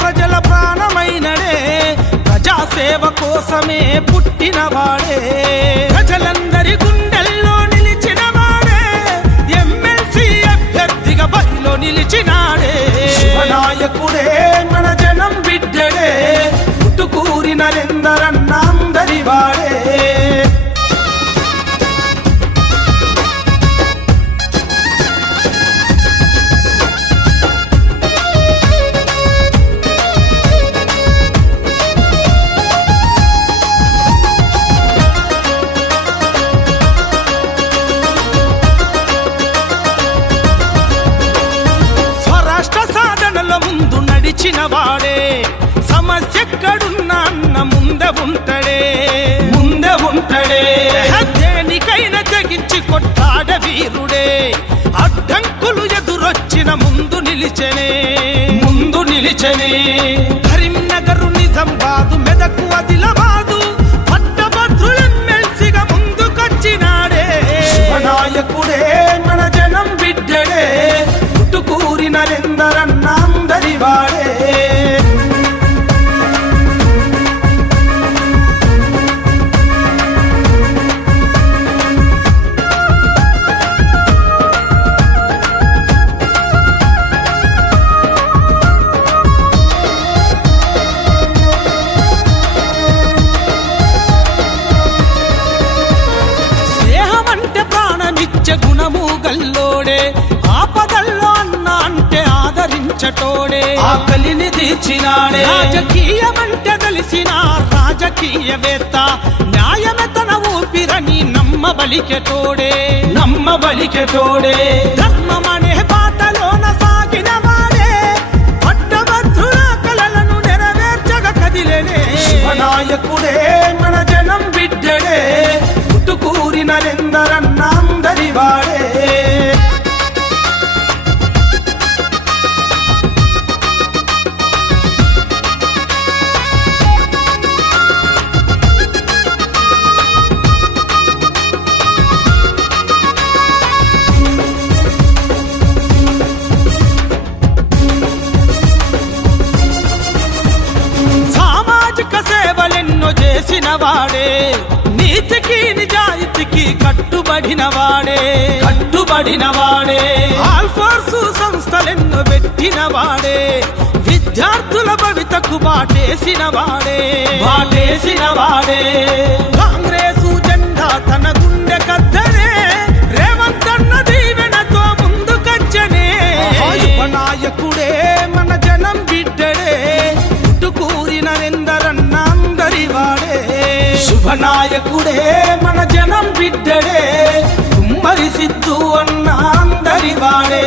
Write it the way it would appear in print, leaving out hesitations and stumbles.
ప్రజల ప్రాణమైనడే ప్రజాసేవ కోసమే పుట్టినవాడే ప్రజలందరి గుండెల్లో నిలిచినవాడే ఎమ్మెల్సీ అభ్యర్థిగా బరిలో నిలిచినాడే శివనాయకుడే మన జనం బిడ్డడే పుట్టుకూరి నరేందరన్న అందరి వాడే ముందు నడిచిన వాడే సమస్యెక్కడున్నా అన్న ముందే ఉంటాడే దేనికైనా తెగించి కొట్టాడ వీరుడే అడ్డంకులు ఎదురొచ్చిన ముందు నిలిచెనే కరీంనగర్ నిజామాబాదు మెదక్ ఆదిలాబాదు పట్టభద్రుల ఎమ్మెల్సీగా ముందుకొచ్చినాడే శివనాయకుడే మన జనం బిడ్డడే పుట్టుకూరి నరేందరన్న అందరి వాడే స్నేహమంటే ప్రాణమిచ్చే గుణము గల్లోడే ఆపదల్లో అన్న అంటే ఆదరించటోడే ఆకలిని తీర్చినాడే రాజకీయమంటే తెలిసిన రాజకీయవేత్త న్యాయమే తన ఊపిరని నమ్మబలికెటోడే ధర్మమనే బాటలోన సాగిన వాడే పట్టభద్రుల కలలను నెరవేర్చగా కదిలేనే శివనాయకుడే మన జనం బిడ్డడే పుట్టుకూరి నరేందరన్న అందరి వాడే సేవలెన్నో చేసిన వాడే నీతికి నిజాయితీకి కట్టుబడిన వాడే ఆల్ ఫోర్స్ సంస్థలెన్నో పెట్టిన వాడే విద్యార్థుల భవితకు బాటేసిన వాడే కాంగ్రెసు జెండా తన గుండె కద్దనే రేవంత్ అన్న దీవెనతో ముందుకొచ్చనే నాయకుడే మన జనం బిడ్డడే పుట్టుకూరి నరేందరన్న అందరి వాడే శుభనాయకుడే మన జనం బిడ్డడే కుమ్మరి సిద్ధు అన్న అందరి వాడే